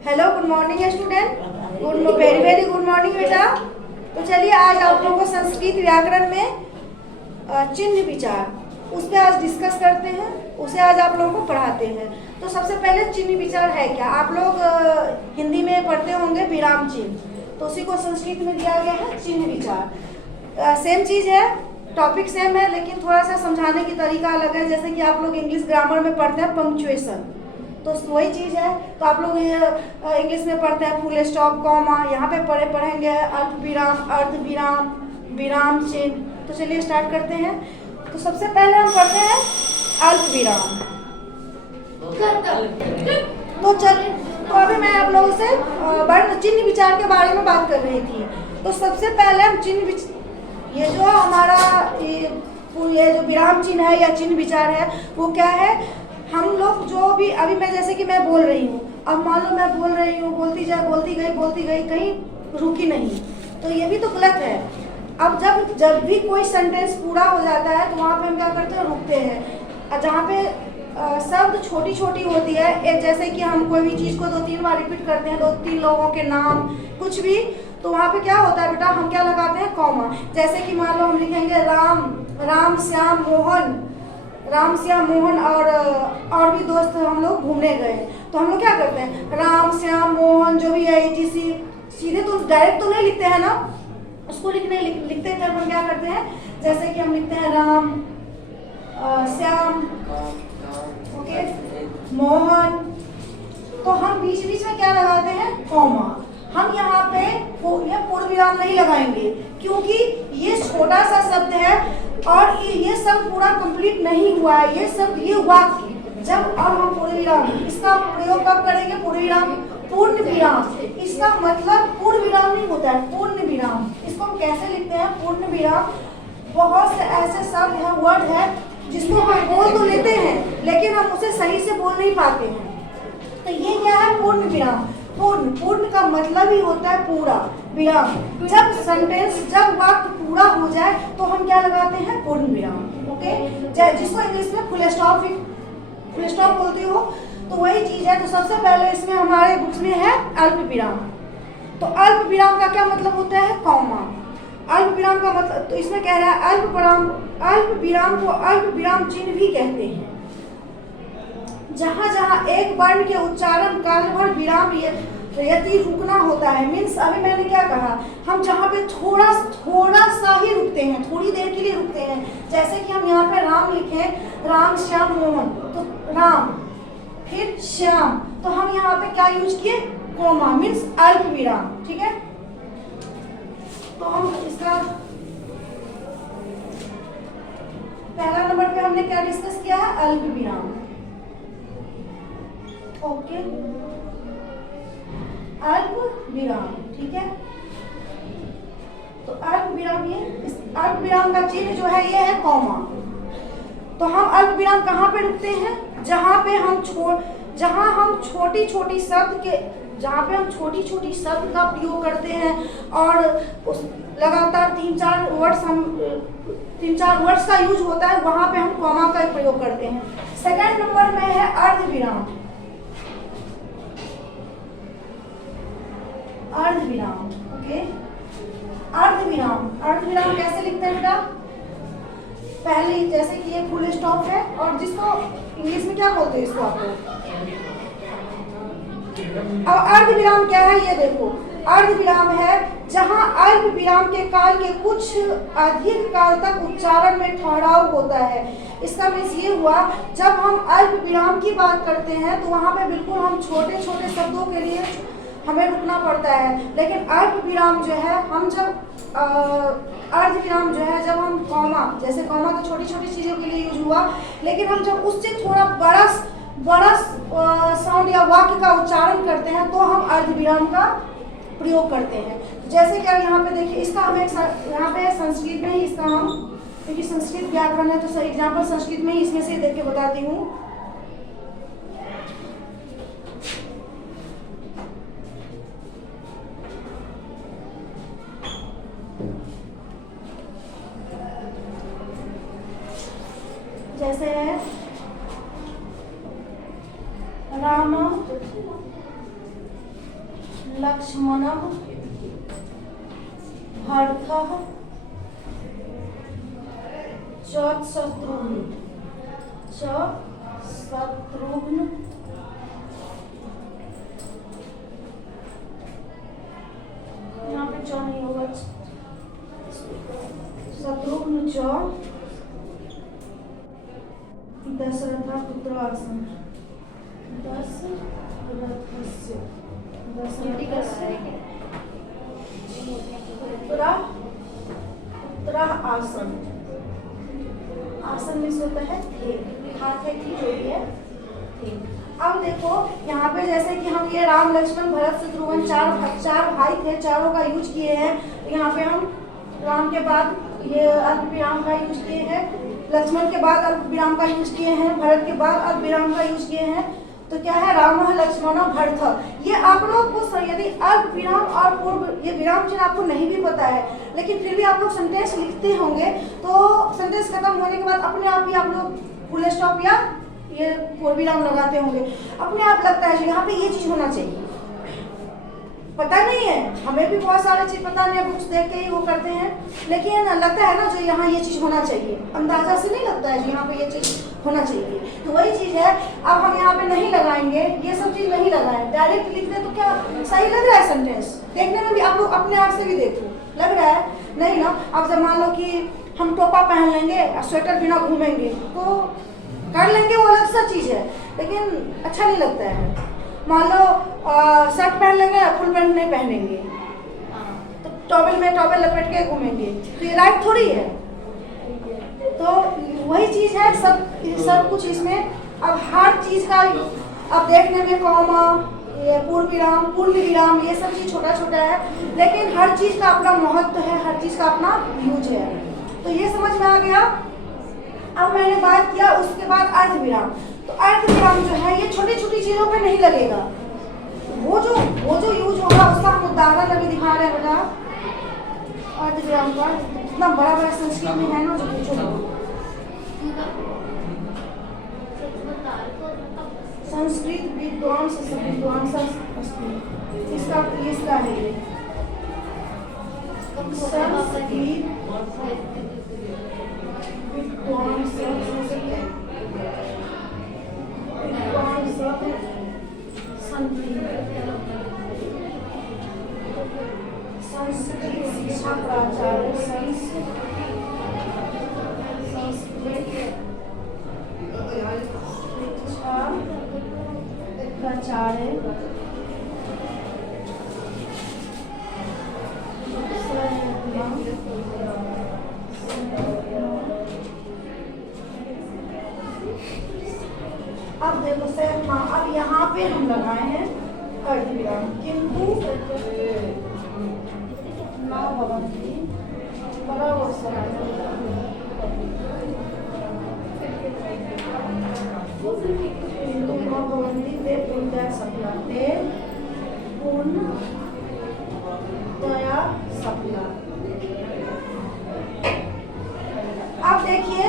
Hello, good morning student. Very very good morning बेटा। तो चलिए आज आप लोगों को संस्कृत व्याकरण में चिन्ह विचार उस पर आज डिस्कस करते हैं, उसे आज आप लोगों को पढ़ाते हैं। तो सबसे पहले चिन्ह विचार है क्या? आप लोग हिंदी में पढ़ते होंगे विराम चिन्ह, तो उसी को संस्कृत में दिया गया है चिन्ह विचार। सेम चीज़ है, टॉपिक सेम है, लेकिन थोड़ा सा समझाने की तरीका अलग है। जैसे कि आप लोग इंग्लिश ग्रामर में पढ़ते हैं पंक्चुएशन, तो वही चीज़ है। तो आप लोग इंग्लिश में पढ़ते हैं फुल स्टॉप, कॉमा, यहाँ पे पढ़ेंगे अल्प विराम, अर्ध विराम, विराम चिन्ह। तो चलिए स्टार्ट करते हैं। तो सबसे पहले हम पढ़ते हैं अल्प विराम। तो अभी मैं आप लोगों से वर्ण चिन्ह विचार के बारे में बात कर रही थी। तो सबसे पहले हम ये जो हमारा ये जो विराम चिन्ह है या चिन्ह विचार है वो क्या है? हम लोग जो भी अभी मैं जैसे कि मैं बोल रही हूँ, अब मान लो मैं बोल रही हूँ, बोलती गई कहीं रुकी नहीं, तो ये भी तो गलत है। अब जब भी कोई सेंटेंस पूरा हो जाता है तो वहाँ पे हम क्या करते हैं? रुकते हैं। जहाँ पे शब्द छोटी छोटी होती है, जैसे कि हम कोई भी चीज़ को 2-3 बार रिपीट करते हैं, 2-3 लोगों के नाम कुछ भी, तो वहाँ पे क्या होता है बेटा? हम क्या लगाते हैं? कॉमा। जैसे कि मान लो हम लिखेंगे राम श्याम मोहन और भी दोस्त हम लोग घूमने गए, तो हम लोग क्या करते हैं? राम श्याम मोहन जो भी है ETC, सीधे तो डायरेक्ट तो नहीं लिखते हैं ना, उसको लिखते हैं हम क्या करते हैं? जैसे कि हम लिखते हैं राम श्याम, ओके, मोहन, तो हम बीच बीच में क्या लगाते हैं? कॉमा। हम यहाँ पे पूर्ण विराम नहीं लगाएंगे, क्योंकि ये छोटा सा शब्द है और ये शब्द पूरा कंप्लीट नहीं हुआ है। ये वाक्य जब अब हम पूर्ण विराम, इसका प्रयोग कब करेंगे? पूर्ण विराम। इसका मतलब पूर्ण विराम नहीं होता है, पूर्ण विराम। इसको हम कैसे लिखते हैं? पूर्ण विराम। बहुत से ऐसे शब्द है, वर्ड है, जिसको हम बोल तो लेते हैं लेकिन हम उसे सही से बोल नहीं पाते हैं। तो ये क्या है? पूर्ण विराम। पूर्ण का मतलब ही होता है पूरा विराम। जब वाक्य पूरा हो जाए तो हम क्या लगाते हैं? पूर्ण विराम। ओके, जिसको इंग्लिश में फुल स्टॉप बोलती हो, तो वही चीज है। तो सबसे पहले इसमें हमारे बुक्स में है अल्प विराम। तो अल्प विराम का क्या मतलब होता है? कॉमा। अल्प विराम का मतलब, तो इसमें कह रहा है अल्प विराम को अल्प विराम चिन्ह भी कहते हैं। जहाँ जहाँ एक वर्ण के उच्चारण काल भर विराम यदि रुकना होता है, मीन्स अभी मैंने क्या कहा? हम जहाँ पे थोड़ा सा ही रुकते हैं, थोड़ी देर के लिए रुकते हैं। जैसे कि हम यहाँ पे राम लिखे, राम श्याम मोहन, तो राम फिर श्याम, तो हम यहाँ पे क्या यूज किए? कोमा, मीन्स अल्प विराम। ठीक है, तो हम इसका पहला नंबर पे हमने क्या डिस्कस किया है? अल्प विराम। ओके, अल्प विराम। ठीक है, तो अल्प विराम, इस अल्प विराम का चिन्ह जो है ये है कॉमा। तो हम अल्प विराम कहाँ पे रुकते हैं? जहाँ हम छोटी छोटी शब्द का प्रयोग करते हैं और लगातार 3-4 वर्ड्स का यूज होता है, वहां पे हम कॉमा का प्रयोग करते हैं। सेकंड नंबर में है अर्ध विराम। ओके, अर्ध विराम कैसे लिखते हैं बेटा? पहले जैसे कि ये फुल स्टॉप है, और जिसको इंग्लिश में क्या बोलते हैं इसको आप लोग? अब अर्ध विराम क्या है? ये देखो, अर्ध विराम है जहां अल्प विराम के काल के कुछ अधिक काल तक उच्चारण में ठहराव होता है। इसका मीन्स ये हुआ, जब हम अल्प विराम की बात करते हैं तो वहां पे बिल्कुल हम छोटे छोटे शब्दों के लिए हमें रुकना पड़ता है। लेकिन अर्ध विराम जो है, हम जब अर्ध विराम जो है, जब हम कॉमा, जैसे कॉमा तो छोटी छोटी चीजों के लिए यूज हुआ, लेकिन हम जब उससे थोड़ा बड़ा साउंड या वाक्य का उच्चारण करते हैं तो हम अर्ध विराम का प्रयोग करते हैं। जैसे कि यहाँ पे देखिए, इसका हम यहाँ पे संस्कृत में ही इसका हम, क्योंकि संस्कृत व्याकरण है तो सही एग्जाम्पल संस्कृत में ही इसमें से देख के बताती हूँ। जैसे है राम लक्ष्मणः भरतः च शत्रुघ्न यहाँ पे च नहीं होगा, शत्रुघ्न च दशरथ पुत्र आसन दशरथस्य पुत्र आसन। आसन में से होता है थे, हाथ है की जो भी है थे। अब देखो यहाँ पे जैसे कि हम ये राम लक्ष्मण भरत शत्रुघ्न चार भाई थे, चारों का यूज किए हैं। तो यहाँ पे हम राम के बाद ये अल्पविराम का यूज किए हैं, लक्ष्मण के बाद अल्पविराम का यूज किए हैं, भरत के बाद अल्पविराम का यूज किए हैं। तो क्या है, राम लक्ष्मण भरत। ये आप लोग को यदि अल्प विराम और पूर्व ये विराम चिन्ह आपको नहीं भी पता है, लेकिन फिर भी आप लोग सेंटेंस लिखते होंगे तो सेंटेंस खत्म होने के बाद अपने आप ही आप लोग फुल स्टॉप या ये पूर्व विराम लगाते होंगे। अपने आप लगता है यहाँ पे ये चीज होना चाहिए। पता नहीं है, हमें भी बहुत सारे चीज पता नहीं, बुक्स देख के ही वो करते हैं, लेकिन लगता है ना जो यहाँ ये चीज होना चाहिए, अंदाजा से नहीं लगता है जो यहाँ पे ये चीज होना चाहिए। तो वही चीज है, अब हम यहाँ पे नहीं लगाएंगे, ये सब चीज नहीं लगाएं, डायरेक्ट लिख दे तो क्या सही लग रहा है सेंटेंस? देखने में भी आप लोग अपने आप से भी देखो, लग रहा है नहीं ना? अब जब मान लो कि हम टोपा पहन लेंगे और स्वेटर बिना घूमेंगे तो कर लेंगे, वो अलग सा चीज है, लेकिन अच्छा नहीं लगता है। मान लो शर्ट पहन लेंगे, फुल पैंट नहीं पहनेंगे, तो टॉवेल में टॉवेल लपेट के घूमेंगे, तो ये राइट थोड़ी है। तो वही चीज है, सब कुछ इसमें। अब हर चीज का अब देखने में कॉमा, ये पूर्ण विराम, ये सब चीज छोटा छोटा है, लेकिन हर चीज का अपना महत्व है, हर चीज का अपना यूज है। तो ये समझ में आ गया। अब मैंने बात किया उसके बाद अर्ध विराम। तो अर्ध विराम जो है ये छोटी छोटी चीजों पे नहीं लगेगा, वो जो यूज होगा उसका हम उदाहरण अभी दिखा रहे हैं बेटा। अर्ध विराम का इतना बड़ा बड़ा संस्कृत में है ना, जो पूछो संस्कृत विद्वांस इसका है ये संस्कृत संस्कृत शिक्षा प्राचार्य अब देखो सर, हाँ अब यहाँ पे हम लगाए हैं अर्धविराम, किंतु न भवन्ति बराबर से किंतु न भवन्ति ते पूर्णतया सफला, ते पूर्णतया सफला। अब देखिए,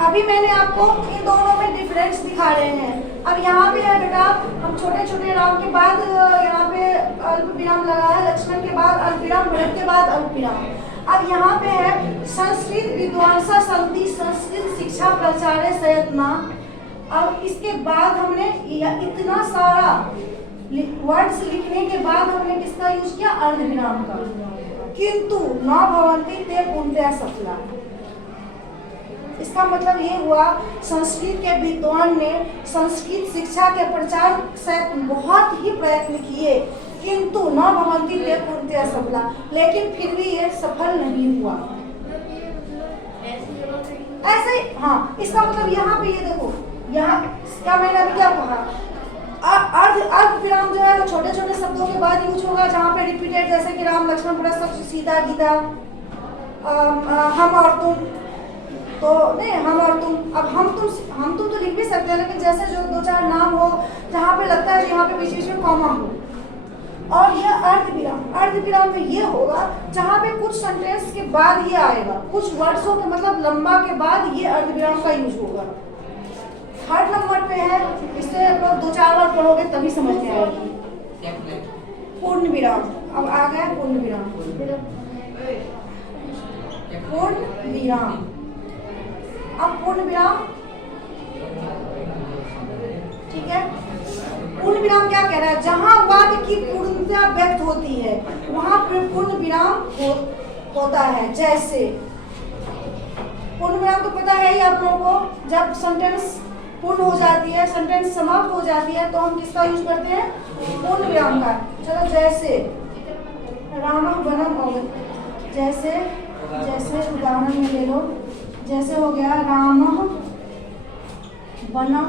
अभी मैंने आपको इन दोनों में डिफरेंस दिखा रहे हैं। अब यहाँ पे है बेटा, हम छोटे छोटे राम के बाद यहाँ पे अल्प विराम लगाया, लक्ष्मण के बाद अल्प विराम, भरत के बाद अल्प विराम। अब यहाँ पे है संस्कृत विद्वांसा संति संस्कृत शिक्षा प्राचार्य सयत्ना। अब इसके बाद हमने इतना सारा वर्ड्स लिखने के बाद हमने किसका यूज किया? अर्ध विराम का। किंतु न भवन्ति ते पूर्णतया सफला। इसका मतलब ये हुआ, संस्कृत के विद्वान ने संस्कृत शिक्षा के प्रचार से बहुत ही प्रयत्न किए, किंतु न भवन्ति ते पूर्णतया सफला, लेकिन फिर भी ये सफल नहीं हुआ। ऐसे हाँ, इसका मतलब यहाँ पे ये देखो, यहाँ क्या मैंने अभी क्या कहा, अर्ध विराम जो है वो छोटे छोटे शब्दों के बाद यूज होगा, जहाँ पे रिपीटेड, जैसे कि राम लक्ष्मण भरत सीता गीता, हम और तुम, तो नहीं हम और तुम। अब हम तुम तो लिख भी सकते हैं, लेकिन जैसे जो दो चार नाम हो जहाँ पे लगता है यहाँ पे बीच बीच में कॉमा हो। और यह अर्ध विराम में ये होगा जहाँ पे कुछ सेंटेंस के बाद ये आएगा, कुछ वर्ड्सों के मतलब लंबा के बाद ये अर्ध विराम का यूज होगा। थर्ड नंबर पे है, इससे आप लोग दो चार बार पढ़ोगे तभी समझ में आएगी। पूर्ण विराम। अब आ गया पूर्ण विराम, पूर्ण विराम। अब पूर्ण विराम, ठीक है। पूर्ण विराम क्या कह रहा है? जहां वाक्य की पूर्णता व्यक्त होती है वहां पर पूर्ण विराम होता है। जैसे पूर्ण विराम तो पता है ही आप लोगों को, जब सेंटेंस पूर्ण हो जाती है, सेंटेंस समाप्त हो जाती है, तो हम किसका यूज करते हैं? पूर्ण विराम का। चलो जैसे रामः वनम अवगच्छत्, जैसे जैसे उदाहरण में ले लो, जैसे हो गया रामः वनम,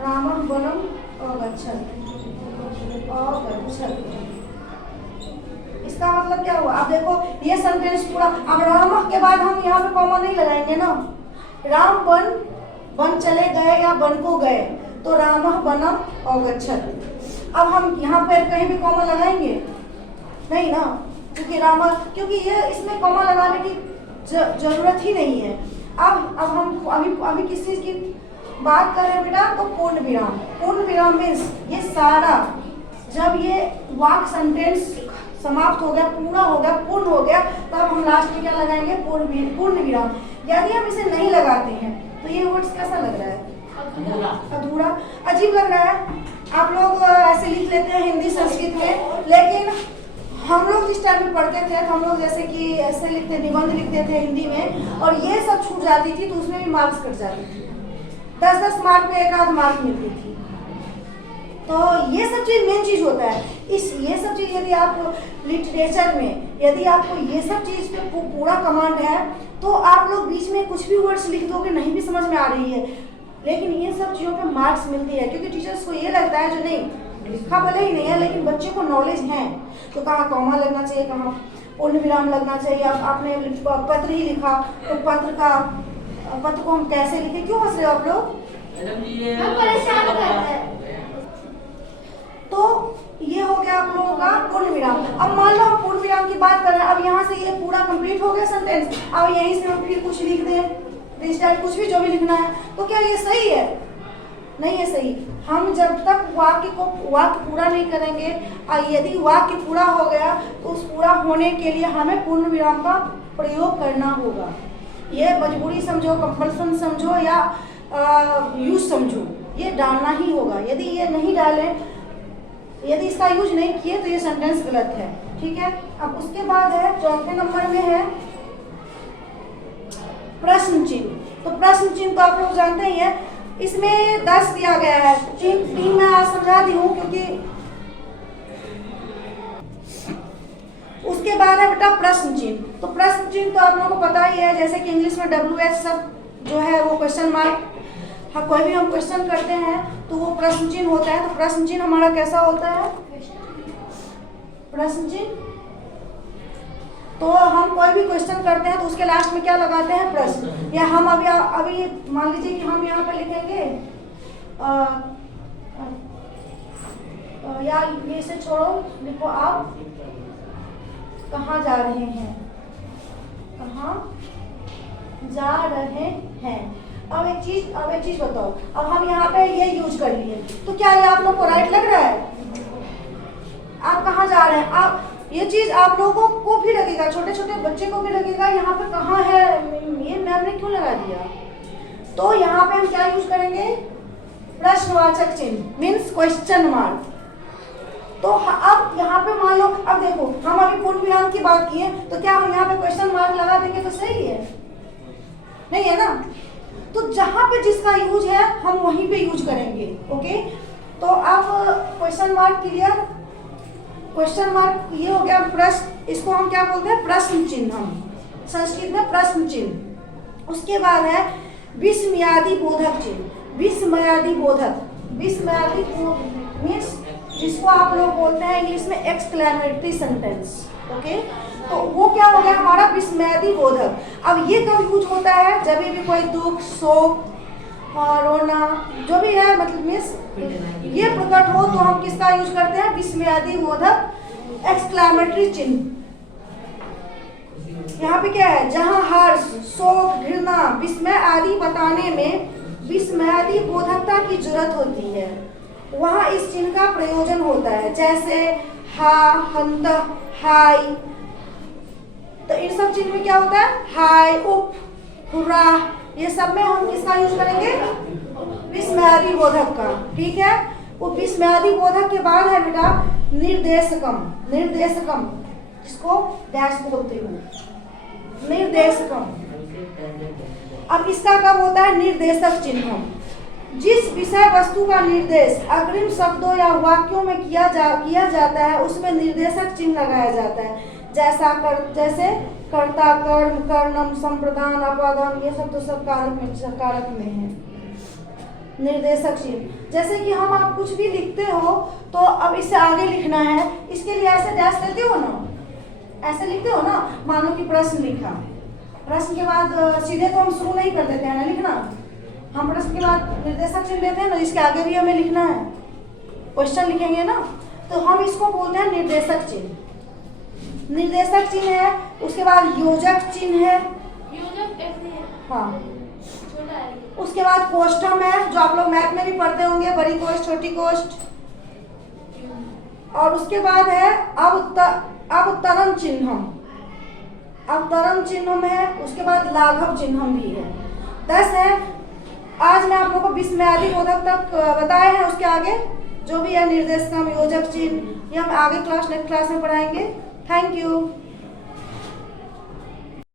रामः वनम अगच्छत्, अगच्छत्। इसका मतलब क्या हुआ? अब देखो ये सेंटेंस पूरा, अब रामः के बाद हम यहाँ पे कॉमा नहीं लगाएंगे ना। राम वन चले गए या वन को गए, तो रामः वनम अगच्छत्। अब हम यहाँ पर कहीं भी कॉमा लगाएंगे नहीं ना, क्योंकि ये इसमें कॉमा लगाने की जरूरत ही नहीं है। अब हम अभी किस चीज की बात कर रहे हैं बेटा? तो पूर्ण विराम। पूर्ण विराम मीन्स ये सारा, जब ये वाक्य सेंटेंस समाप्त हो गया, पूरा हो गया, पूर्ण हो गया, तब हम लास्ट में क्या लगाएंगे? पूर्ण विराम। यदि हम इसे नहीं लगाते हैं तो ये वर्ड्स कैसा लग रहा है? अधूरा, अजीब लग रहा है। आप लोग ऐसे लिख लेते हैं हिंदी संस्कृत में, लेकिन हम लोग जिस टाइम में पढ़ते थे तो हम लोग जैसे कि ऐसे लिखते, निबंध लिखते थे हिंदी में, और ये सब छूट जाती थी तो उसमें भी मार्क्स कट जाती थी। 10-10 मार्क पे एक आध मार्क मिलती थी। तो ये सब चीज मेन चीज होता है। ये सब चीज यदि आप लिटरेचर में, यदि आपको ये सब चीज पे पूरा कमांड है, तो आप लोग बीच में कुछ भी वर्ड्स लिख दोगे, नहीं भी समझ में आ रही है, लेकिन ये सब चीजों पे मार्क्स मिलती है, क्योंकि टीचर्स को ये लगता है जो नहीं लिखा भले ही नहीं है लेकिन बच्चे को नॉलेज है, तो कहाँ कॉमा लगना चाहिए, कहाँ पूर्ण विराम लगना चाहिए। आपने पत्र ही लिखा तो पत्र को हम कैसे लिखे? क्यों हंस रहे हो आप लोग? परेशान कर रहे हैं। तो ये हो गया आप लोगों का पूर्ण विराम। अब मान लो हम पूर्ण विराम की बात कर रहे हैं, अब यहाँ से ये पूरा कंप्लीट हो गया सेंटेंस, अब यहीं से हम फिर कुछ लिख दें, कुछ भी जो भी लिखना है, तो क्या ये सही है? नहीं है सही। हम जब तक वाक्य पूरा नहीं करेंगे, यदि वाक्य पूरा हो गया तो उस पूरा होने के लिए हमें पूर्ण विराम का प्रयोग करना होगा। ये मजबूरी समझो, कंपल्सन समझो या यूज समझो, ये डालना ही होगा। यदि ये नहीं डालें, यदि इसका यूज नहीं किए तो ये सेंटेंस गलत है, ठीक है। अब उसके बाद है चौथे नंबर में है प्रश्न चिन्ह। तो प्रश्न चिन्ह तो आप लोग जानते ही है, इसमें 10 दिया गया है, 3 मैं आज समझा दी हूँ क्योंकि। उसके बाद है बेटा प्रश्न चिन्ह। तो प्रश्न चिन्ह तो आप लोगों को पता ही है, जैसे कि इंग्लिश में WH सब जो है वो क्वेश्चन मार्क, हाँ कोई भी हम क्वेश्चन करते हैं तो वो प्रश्न चिन्ह होता है। तो प्रश्न चिन्ह हमारा कैसा होता है? प्रश्न चिन्ह, तो हम कोई भी क्वेश्चन करते हैं तो उसके लास्ट में क्या लगाते हैं? प्रश्न। या हम अभी मान लीजिए कि हम यहाँ पे लिखेंगे या ये से छोड़ो, लिखो आप कहाँ जा रहे हैं, कहाँ जा रहे हैं। अब एक चीज बताओ, अब हम यहाँ पे ये यूज कर लिए, तो क्या ये आप लोग को राइट लग रहा है? आप कहाँ जा रहे हैं? आप ये चीज आप लोगों को भी लगेगा, छोटे छोटे बच्चे को भी लगेगा, यहाँ पे कहाँ है, ये मैम ने क्यों लगा दिया? तो यहाँ पे हम क्या यूज करेंगे? प्रश्नवाचक चिन्ह, मीन्स क्वेश्चन मार्क। तो अब यहाँ पे मान लो, अब देखो हम अभी पूर्ण विराम की बात की है, तो क्या हम यहाँ पे क्वेश्चन मार्क लगा देंगे तो सही है? नहीं है ना। तो जहां पे जिसका यूज है हम वहीं पे यूज करेंगे, ओके। तो अब question mark clear. Question mark ये हो गया प्रश्न, इसको हम क्या बोलते हैं? प्रश्न चिन्ह, हम संस्कृत में प्रश्न चिन्ह। उसके बाद है विस्मयादि बोधक चिन्ह। विस्मयादि बोधक, विस्मयादि मीन्स जिसको आप लोग बोलते हैं इंग्लिश में एक्सक्लेमेटरी सेंटेंस, ओके। तो वो क्या हो गया हमारा? विस्मयादि बोधक। अब ये कब यूज होता है? जब भी कोई दुख, शोक, रोना जो भी है, मतलब मीन्स ये प्रकट हो तो हम किसका यूज करते हैं? विस्मयादि बोधक एक्सक्लेमेटरी चिन्ह। यहाँ पे क्या है? जहाँ हर्ष, शोक, घृणा, विस्मय आदि बताने में विस्मयादि बोधकता की जरूरत होती है। वहाँ इस चिन्ह का प्रयोजन होता है, जैसे हा, हंत, हाय। तो इन सब चिन्ह में क्या होता है? हाय, उप, हुर्रा, ये सब में हम किसका यूज करेंगे? विस्मयादि बोधक का। ठीक है, वो विस्मयादि बोधक के बाद है बेटा निर्देशकम। निर्देशकम जिसको डैश बोलते हो, निर्देशकम। अब इसका कब होता है? निर्देशक चिन्ह। जिस विषय वस्तु का निर्देश अग्रिम शब्दों या वाक्यों में किया जाता है उसमें निर्देशक चिन्ह लगाया जाता है। जैसे कर्ता, कर्म, कर्णम, संप्रदान, अपादान, ये सब तो सब कारक में है निर्देशक चिन्ह। जैसे कि हम आप कुछ भी लिखते हो तो अब इससे आगे लिखना है, इसके लिए ऐसे डैश देते हो ना, ऐसे लिखते हो ना। मानो कि प्रश्न लिखा, प्रश्न के बाद सीधे तो हम शुरू नहीं कर देते हैं ना लिखना, हम प्रश्न के बाद निर्देशक चिन्ह लेते हैं ना, इसके आगे भी हमें लिखना है, क्वेश्चन लिखेंगे ना, तो हम इसको बोलते हैं निर्देशक चिन्ह। निर्देशक चिन्ह है, उसके बाद योजक चिन्ह है। योजक ऐसे है। हाँ, छोटा है। उसके बाद कोष्ठम है, जो आप लोग मैथ में भी पढ़ते होंगे, बड़ी कोष्ठ, छोटी कोष्ठ। और उसके बाद है अवतरण चिन्हम। अवतरण चिन्हम है, उसके बाद लाघव चिन्हम भी है। 10 है। आज मैं आप लोगों को विस्मयादि बोधक तक बताए हैं, उसके आगे जो भी है निर्देशकम, योजक चिन्ह, ये हम आगे नेक्स्ट क्लास में पढ़ाएंगे। Thank you.